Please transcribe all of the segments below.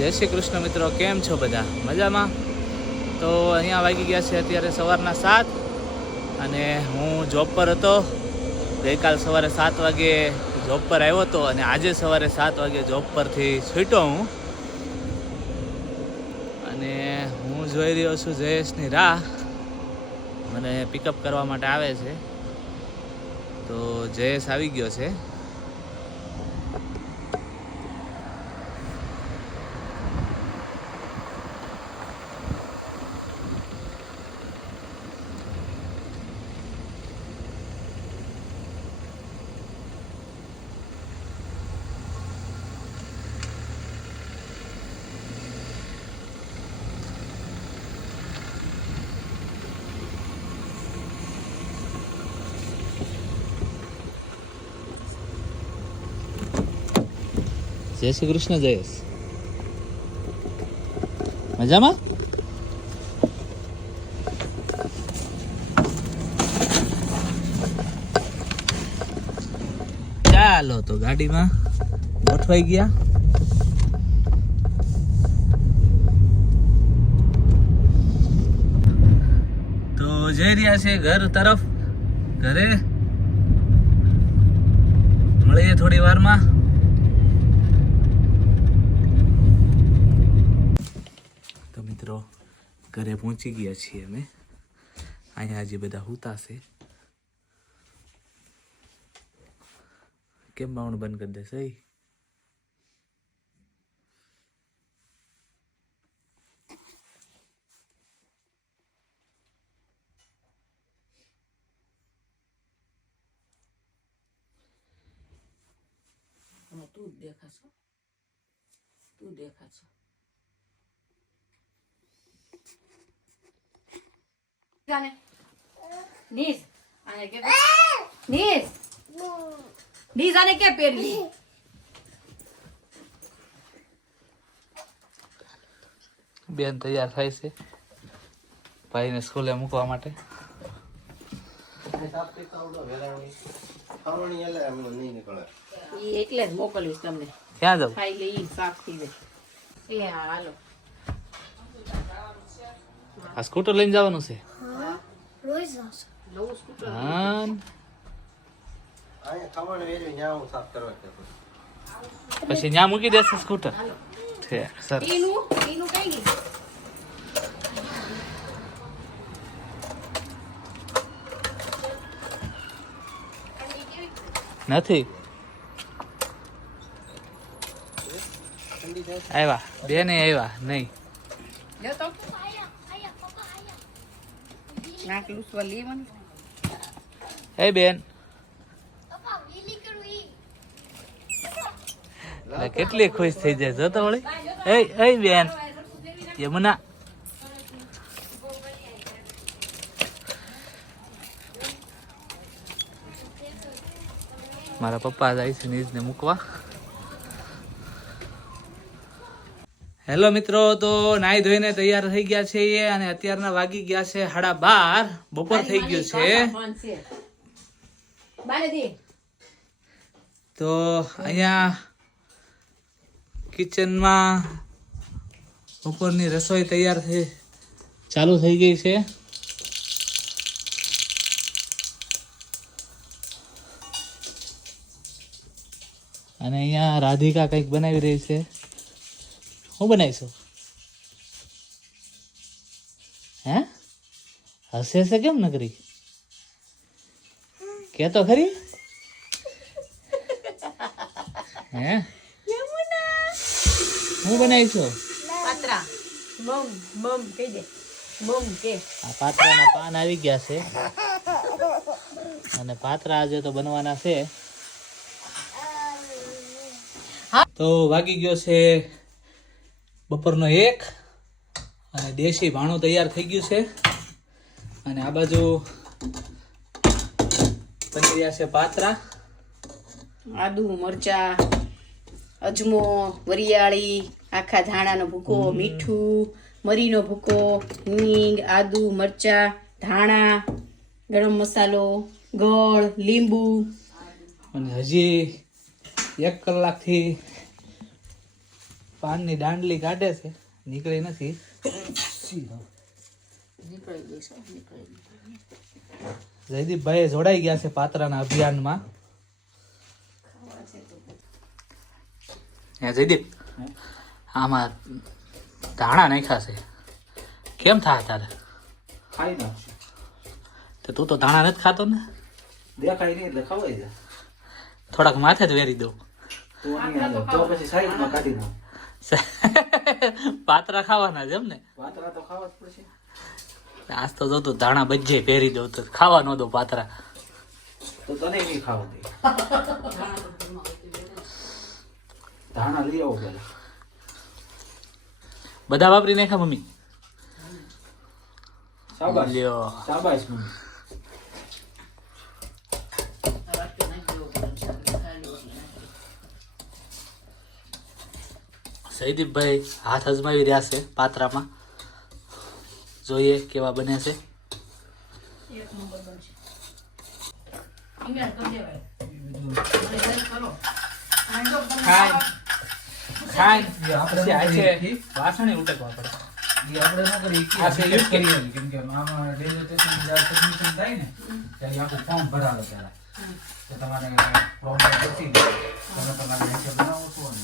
જય શ્રી કૃષ્ણ મિત્રો, કેમ છો બધા? મજામાં? તો અહીંયા વાગી ગયા છે અત્યારે સવારના સાત અને હું જોબ પર હતો. ગઈકાલ સવારે સાત વાગે જોબ પર આવ્યો હતો અને આજે સવારે સાત વાગે જોબ પરથી છૂટ્યો હું. અને હું જોઈ રહ્યો છું જયેશની રાહ. મને પિકઅપ કરવા માટે આવે છે. તો જયેશ આવી ગયો છે. જય શ્રી કૃષ્ણ જયેશ મજામાં? ચાલો તો ગાડીમાં ગોઠવાઈ ગયા. તો જઈ રહ્યા છે ઘર તરફ. ઘરે. મળીએ થોડી વારમાં તો મિત્રો ઘરે પહોંચી ગયા છીએ અમે. અહીંયા હજી બધા હુતા છે. કેમ બાવણ બંધ કરી દેશે તું દેખાશો. તું દેખાશો. જાને? નીસ આને કે નીસ નીસ આને કે પહેરવી? બેન તૈયાર થાય છે. ભાઈને સ્કૂલે મૂકવા માટે. ઈ એટલે જ મોકલીશ તમને. ક્યાં જાવ ખાઈ લે સાફ થઈ જાય. એ હા હાલો. આ સ્કૂટર લઈને જવાનું છે? પછી ત્યાં મૂકી દેશે સ્કૂટર. સર નથી. આવ્યા. બેને આવ્યા નહીં. કેટલી ખુશ થઈ જાય જો તો વળી. એ એ બેન. યમુના મારા પપ્પા જાય છે નીજને મૂકવા. હેલો મિત્રો તો નાઈ ધોઈને તૈયાર થઈ ગયા છે એ અને અત્યારના વાગી ગયા છે સાડા બાર. બપોર થઈ ગયું છે. તો અહીંયા કિચનમાં બપોરની રસોઈ તૈયાર થઈ ચાલુ થઈ ગઈ છે. અને અહીંયા રાધિકા કંઈક બનાવી રહી છે. શું બનાવીશું હે? હસે હસે કેમ નકરી કે તો ખરી? હે? હું બનાવીશું પાત્રા. મમ મમ કહી દે. મમ કે. આ પાત્રાના પાન આવી ગયા છે. અને પાત્રા આજે તો બનવાના છે. તો વાગી ગયો છે બપોરનો એક અને દેશી ભાણું તૈયાર થઈ ગયું છે. અને આ બાજુ બની રહ્યા છે પાત્રા. આદુ મરચા અજમો વરિયાળી આખા ધાણાનો ભૂકો મીઠું મરીનો ભૂકો હિંગ આદુ મરચા ધાણા ગરમ મસાલો ગળ લીંબુ. અને હજી એક કલાકથી પાનની દાંડલી કાઢે છે નીકળી નથી. નીકળી ગઈ છે નીકળી ગઈ જયદીપભાઈ જોડાઈ ગયા છે પાત્રાના અભિયાનમાં. હે જયદીપ આમાં ધાણા નાખ્યા છે. કેમ થાય તારે? ખાઈ નાખશું. તો તું તો ધાણા નથી ખાતો ને? દેખાય નહીં એટલે ખવાય જાય થોડાક માથે જ વેરી દઉં. તો તો પછી સાઈડમાં કાઢી નાખ. પાત્રા ખાવાના છે એમ ને વાતરા તો ખાવા જ પડશે. આજ તો જોતું ધાણા બજે પહેરી દઉં તો ખાવા ન દો પાતરા. તો તને નહીં ખાવા દે ધાણા લઈ આવો પેલા બધા વાપરી નાખ્યા મમ્મી? શાબાશ. લ્યો. શાબાશ મમ્મી વાટકે નાખી દેવો પડે ખાલી એટલે નાખી. જયદીપભાઈ હાથ અજમાવી રહ્યા છે પાત્રામાં. જોઈએ કેવા બને છે. વાસણે ઉટકવા પડે. આપણે ન કરીએ કે આ છે કરીએ કેમ કે આમાં registration જ્યારે થાય ને ત્યારે આખું form ભરાવે. તો તમારે પ્રોબ્લેમ નથી તમે તમારે બનાવો છો ને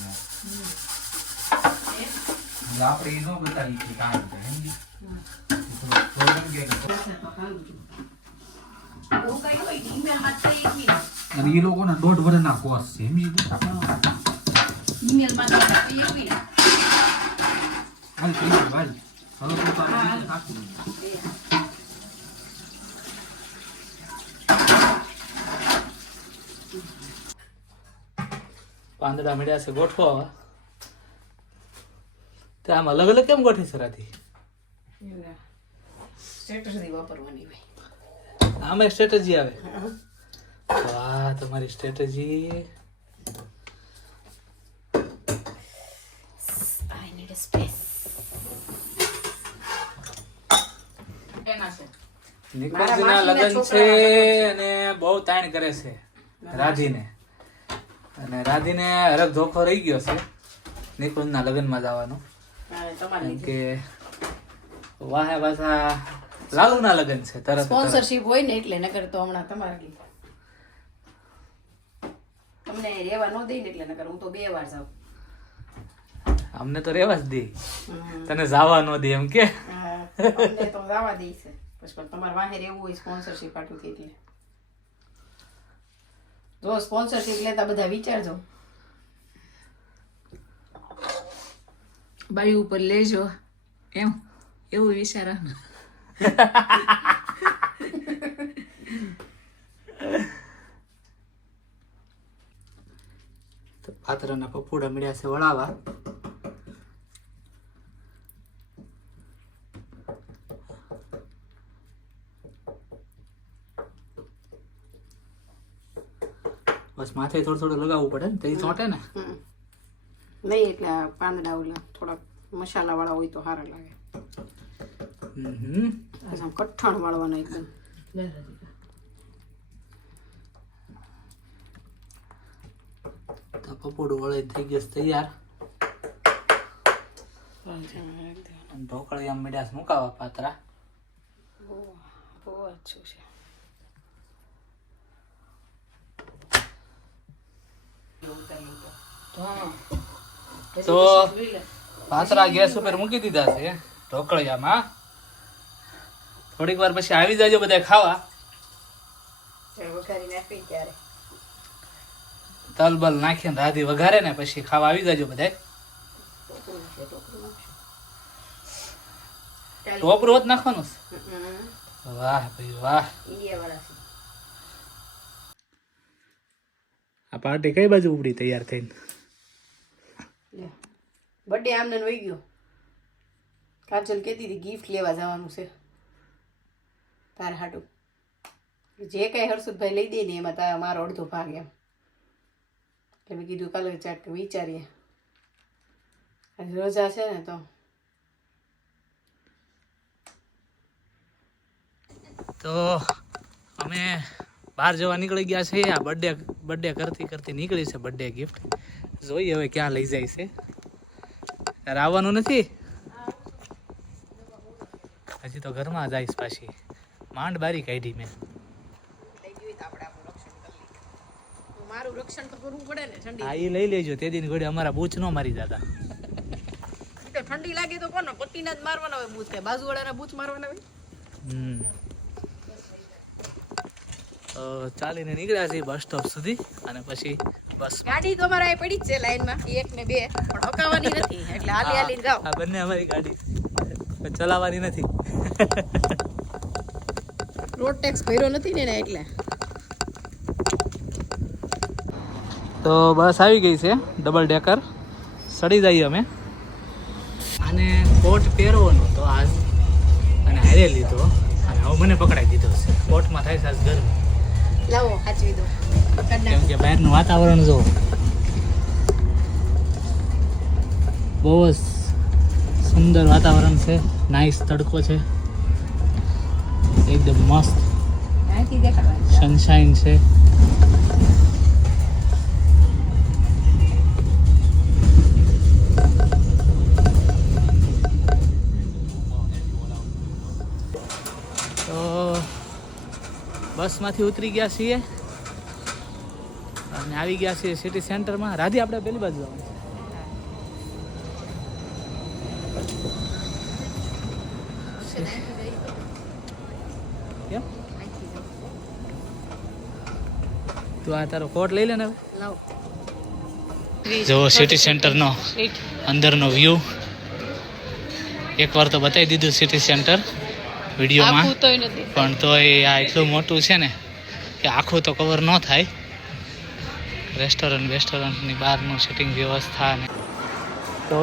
એટલે આપણે ઈ ન બતાવીએ કે કાંઈ? ઈ થોડું problem કે એ. અને ઈ લોકોના દોઢ વર્ષના કોર્સ છે એ એવું ને. હાલ ગયું, હાલ. હવે તો. પાંદડા મળ્યા છે ગોઠવા તો આમ અલગ અલગ કેમ ગોઠવી છે રાધી? વાપરવાની હોય. આમાં સ્ટ્રેટેજી આવે? વાહ તમારી સ્ટ્રેટેજી. એના છે. નિકુંજના લગ્ન છે અને બહુ તાણ કરે છે રાધીને. અને રાધીને હરખ ધોખો રહી ગયો છે. નિકુંજના લગ્નમાં જવાનો. કે વાહે પાછા લાલુના લગ્ન છે તરત. સ્પોન્સરશિપ હોય ને એટલે નકર તો હમણાં તમારે તમને રહેવા ન દઈ ને એટલે નકર હું તો બે વાર જાઉં. અમને તો રેવા જ દે. તને જાવા ન દે એમ કે. અમને તો જવા દે છે. પછી પણ તમારે વાહે રહેવું હોય સ્પોન્સરશિપ આટલું એટલે. જો સ્પોન્સરશિપ લેતા બધા વિચારજો. બાયુ ઉપર લેજો. એમ એવું વિચારા. તો પાત્રના પપોડા મળ્યા છે વળાવા. બસ માથે થોડું થોડું લગાવવું પડે ને તો એ ચોંટે ને? નહીં એટલે આ પાંદડા ઓલા થોડાક મસાલા વાળા હોય તો સારા લાગે. કઠણ વાળવાના એકદમ. પપોડું વળે થઈ ગયું તૈયાર. ઢોકળી આમ મીડાસ મુકાવા પાત્રા. બહુ અચ્છું છે. તો પાતરા ગેસ ઉપર મૂકી દીધા છે ઢોકળિયામાં. થોડીક વાર પછી આવી જાજો બધા ખાવા. તલ બલ નાખીને રાધી વઘારે ને પછી ખાવા આવી જાજો બધા ટોપરું હોત નાખવાનું છે? વાહ ભાઈ વાહ. આ પાર્ટી કઈ બાજુ ઉપડી તૈયાર થઈને? બર્થડે આમને વહી ગયો. કાજલ કહેતી હતી ગિફ્ટ લેવા જવાનું છે. તારે હાટું. જે કાંઈ હર્ષદભાઈ લઈ દે ને એમાં તારા મારો અડધો ભાગ એમ. એટલે મેં કીધું કાલે ચાક વિચારીએ. આજે રજા છે ને તો. તો અમે બહાર જવા નીકળી ગયા છે આ બર્થડે બર્થડે કરતી કરતી નીકળી છે બર્થડે ગિફ્ટ જોઈએ હવે ક્યાં લઈ જાય છે. તારે આવવાનું નથી હજી તો ઘરમાં જઈશ પાછી. માંડ બારી કાઢી મેં. મારું રક્ષણ તો કરવું પડે ને ઠંડી. હા એ લઈ લેજો. તે દિન ઘડી અમારા બૂચ ન મારી જતા. તો ઠંડી લાગે તો કોનો? પટ્ટીના જ મારવાના હોય બૂચ કે? બાજુવાળાના બૂચ મારવાના હોય? હમ. ચાલીને નીકળ્યા છીએ બસ સ્ટોપ સુધી અને પછી બસ. ગાડી તો અમારા પડી જ છે લાઈનમાં એક ને બે પણ હકાવાની નથી એટલે હાલી હાલી જાઓ. આ બંને અમારી ગાડી. ચલાવવાની નથી. રોડ ટેક્સ ભર્યો નથી ને એટલે. તો બસ આવી ગઈ છે ડબલ ડેકર સડી જઈએ અમે. અને કોટ પહેરવાનો તો આજ. અને હારે લીધો. અને હવે મને પકડાઈ દીધો છે. કોટમાં થાય છે આજ ગરમી. લાવો પકડ કેમ કે બહારનું વાતાવરણ જો. બહુ જ સુંદર વાતાવરણ છે. નાઈસ તડકો છે. એકદમ મસ્ત. સનશાઇન છે. તો બસમાંથી ઉતરી ગયા છીએ. અને આવી ગયા છીએ સિટી સેન્ટરમાં રાધી આપણે પેલી બાજુ જવાનું કેમ? તું આ તારો કોટ લઈ લે ને જો સિટી સેન્ટરનો અંદરનો વ્યૂ એકવાર તો બતાવી દીધું સિટી સેન્ટર વિડીયોમાં. આખું તોય નથી. પણ તોય આ એટલું મોટું છે ને કે આખું તો કવર ન થાય. રેસ્ટોરન્ટ રેસ્ટોરન્ટની બહારનું સિટિંગ વ્યવસ્થા ને તો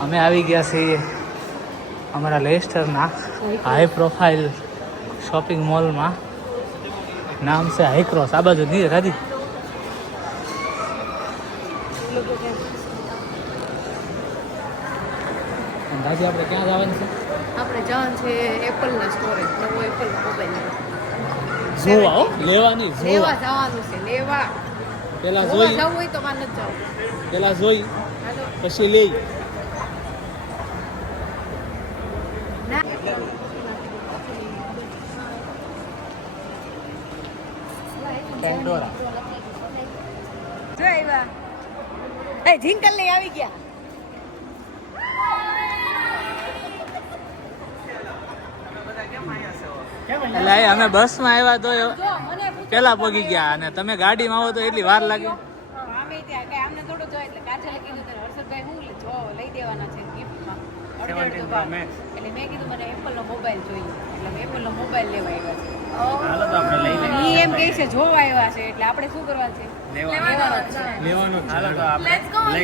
અમે આવી ગયા છીએ અમારા લેસ્ટરના હાઈ પ્રોફાઇલ શોપિંગ મોલમાં નામ છે હાઈક્રોસ આ બાજુ નહીં રાધી દાદી આપણે ક્યાં જવાનું છે? આપણે જવાનું છે એપલના સ્ટોરે નવો એપલ મોબાઈલ જોવા લેવાની લેવા જોવા જવાનું છે લેવા. પેલા જોઈ. હોય તો મારે નથી જવું. પેલા જોઈ પછી લઈ. પેન્ડોરા જો આવ્યા એ ઝિંકલ લઈ આવી ગયા. એટલે અમે બસમાં આવ્યા તો પેલા પગી ગયા અને તમે ગાડીમાં આવો તો એટલી વાર લાગે. આમે ત્યાં કે થોડું જો એટલે કાજલે હર્ષદભાઈ હું જો લઈ દેવાના છે ગિફ્ટમાં અડધો અડધો ભાગ. એટલે મેં કીધું મને એપલનો મોબાઈલ જોઈએ. એટલે મેં એપલનો મોબાઈલ લેવા આવ્યા છે. ઈ એમ કહે છે જોવા આવ્યા છે. એટલે આપણે શું કરવાનું છે? લેવાનો. જ છે.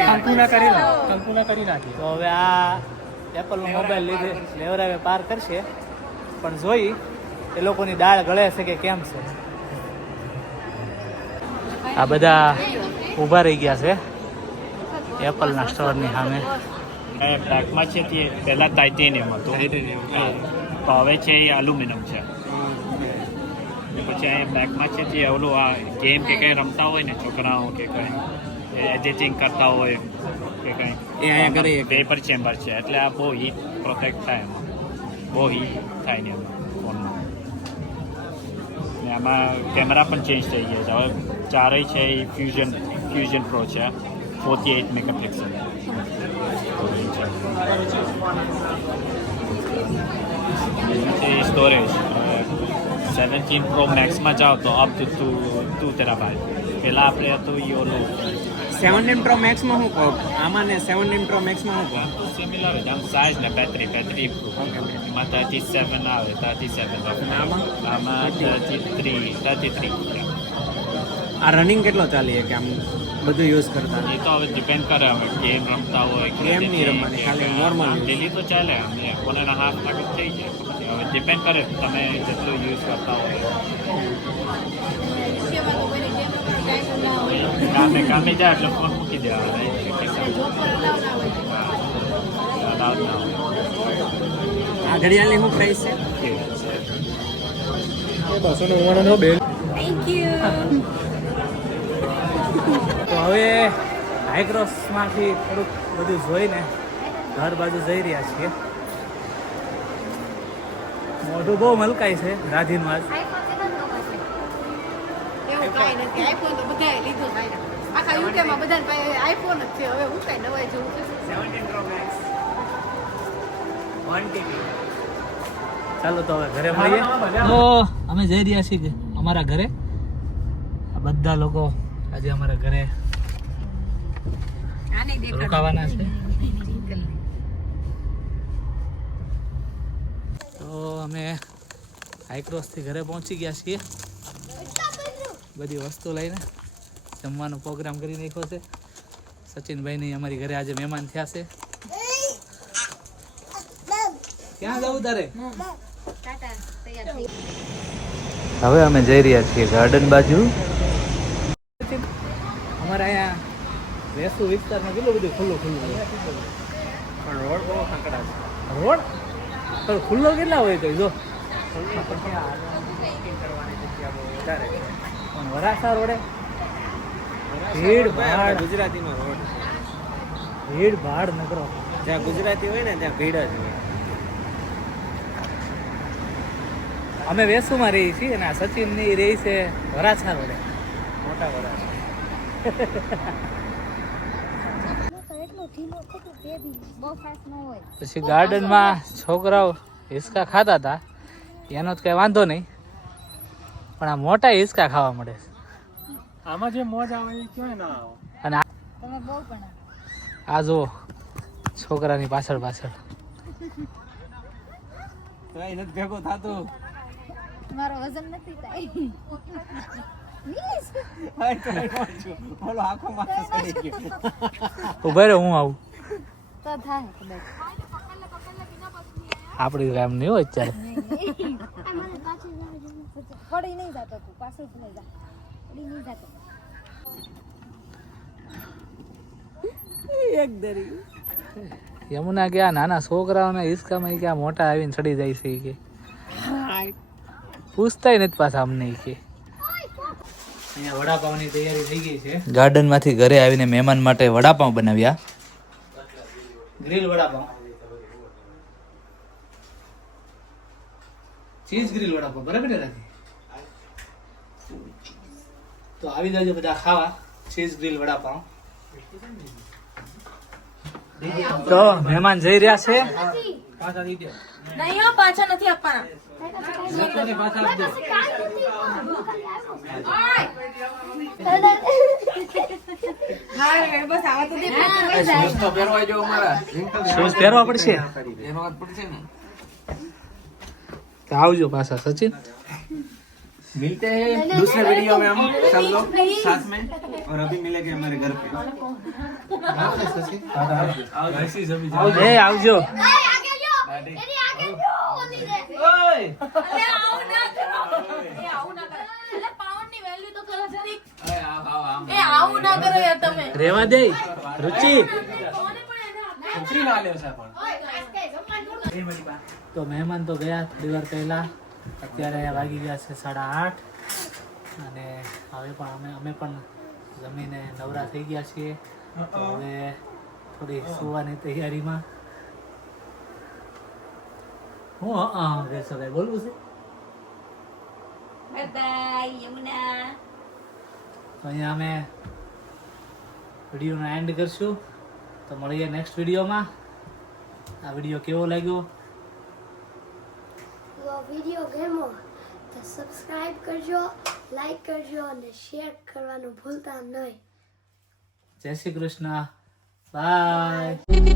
સંપૂર્ણ કરી સંપૂર્ણ કરી નાખી. તો હવે આ એપલનો મોબાઈલ લીધે લેવરાવે પાર કરશે. પણ જોઈ એ લોકોની દાળ ગળે છે કે કેમ છે? આ બધા ઊભા રહી ગયા છે એપલના સ્ટોરની સામે. એ બ્લેકમાં છે તે પહેલાં ટાઇટેનિયમ હતું. તો હવે છે એ એલ્યુમિનિયમ છે. પછી અહીંયા બ્લેકમાં છે તે ઓલું આ ગેમ કે કંઈ રમતા હોય ને છોકરાઓ કે કંઈ એડિટિંગ કરતા હોય કે કંઈ. પેપર ચેમ્બર છે એટલે આ બહુ હીટ પ્રોટેક્ટ થાય એમાં. બહુ હીટ થાય ને એમાં. આમાં કેમેરા પણ ચેન્જ થઈ ગયા છે. હવે ચારેય છે એ ફ્યુઝન ફ્યુઝન પ્રો છે. Forty eight megapixel storage seventeen pro મેક્સમાં જાઓ તો અપ ટુ ટુ ટુ ભાઈ પહેલાં આપણે હતું યોલો સેવન્ટીન પ્રો મેક્સમાં શું કહો? આમાં ને સેવન્ટીન પ્રો મેક્સમાં શું કહો? સિમિલર જ આમ સાઇઝ ને બેટરી બેટરી એમાં થર્ટી સેવન આવે થર્ટી સેવન આમાં? થર્ટી થ્રી થર્ટી થ્રી આ રનિંગ કેટલો ચાલી કે આમ બધું યુઝ કરતા? એ તો હવે ડિપેન્ડ કરે હવે ગેમ રમતા હોય ગેમ નહીં રમવાની, ખાલી નોર્મલ. ડેલી તો ચાલે અમને કોને હાફ લાખ થઈ જાય. હવે ડિપેન્ડ કરે તમે જેટલું યુઝ કરતા હોય. કામે કામે જાય એટલે ફોન મૂકી દેવાનો. અલાઉડ હોય. આ ઘડિયાળની શું પ્રાઇસ છે? થેન્ક યુ તો હવે હાઈક્રોસમાંથી થોડુંક બધું જોઈને ઘર બાજુ જઈ રહ્યા છીએ. મોઢું બહુ મલકાય છે બધાએ લીધો આખા યુકેમાં બધા આઈફોન જ છે. હવે હું કઈ નવાઈ જવું છે. ચાલો તો હવે ઘરે મળીએ. તો અમે જઈ રહ્યા છીએ અમારા ઘરે. આ બધા લોકો આજે અમારા ઘરે રોકાવાના છે. તો અમે હાઈક્રોસથી ઘરે પહોંચી ગયા છીએ. બધી વસ્તુ લઈને જમવાનો પ્રોગ્રામ કરી નાખ્યો છે. સચિનભાઈની અમારી ઘરે આજે મહેમાન થયા છે. ક્યાં જવું તારે? હવે અમે જઈ રહ્યા છીએ ગાર્ડન બાજુ. અમારા અહીંયા વેસુ વિસ્તારમાં કેટલું બધું ખુલ્લું ખુલ્લું હોય પણ રોડ બહુ સંકડા છે. રોડ? પણ ખુલ્લો કેટલા હોય તો જો. પણ વરાસા રોડે? ભીડ ભાડ. ગુજરાતીનો રોડ. ભીડ ભાડ નકરો. જ્યાં ગુજરાતી હોય ને ત્યાં ભીડ જ હોય. અમે વેસુમાં રહીએ છીએ અને આ સચિનની રહી છે વરાછા રોડે મોટા વરાછા. પછી ગાર્ડનમાં છોકરાઓ હિસકા ખાતા હતા. એનો તો કઈ વાંધો નહીં. પણ આ મોટા હિસકા ખાવા મળે છે. આમાં જે મોજ આવે એ ક્યાંય ના આવે. અને આ જુઓ છોકરાની પાછળ પાછળ. કઈ નથી ભેગો થતું. મારો વજન નથી થાય. ઊભા રહો હું આવું. તો થાય કદાચ આપણી કામ નહીં હોય અત્યારે. પડી નહીં જતો તું પાછળ જ નહીં જા. પડી નહીં જતો. યમુના કે આ નાના છોકરાઓના હિસ્કામાં કે આ મોટા આવીને ચડી જાય છે કે. પૂછતાય નથી પાછા અમને કે. અહીંયા વડાપાવની તૈયારી થઈ ગઈ છે. ગાર્ડનમાંથી ઘરે આવીને મહેમાન માટે વડાપાવ બનાવ્યા. Grill vada pav cheese grill vada pav બરાબર ને રાજી? તો આવી જજો બધા ખાવા ચીઝ ગ્રીલ વડાપાવ તો મહેમાન જઈ રહ્યા છે. પાછા દઈ દે નહીં હો, પાછા નથી આપવાના. લોકોને પાછા આપી દે હા બસ આવા તો દે શૂઝ તો પહેરવા જો અમારા શૂઝ પહેરવા પડશે પહેરવા જ પડશે ને તો આવજો પાછા સચિન मिलते हैं दूसरे वीडियो में हम सब लोग साथ में और अभी मिलेंगे हमारे घर पे ભાઈ. અરે આવું ના કરો. એ આવું ના કરો તો રુચિ. તો મહેમાન તો ગયા દિવસ પહેલા. અત્યારે વાગી ગયા છે સાડા આઠ. અને હવે પણ અમે અમે પણ જમીને નવરા થઈ ગયા છીએ. હવે થોડી સુવાની તૈયારીમાં. હું હા હા કહેશો કઈ બોલવું છે? તો અહીંયા અમે વિડીયોનો એન્ડ કરશું. તો મળીએ નેક્સ્ટ વિડીયોમાં. આ વીડિયો કેવો લાગ્યો? જો વીડિયો ગેમો તો સબસ્ક્રાઇબ કરજો લાઈક કરજો અને શેર કરવાનું ભૂલતા નહીં. જય શ્રી કૃષ્ણ. Bye! Bye.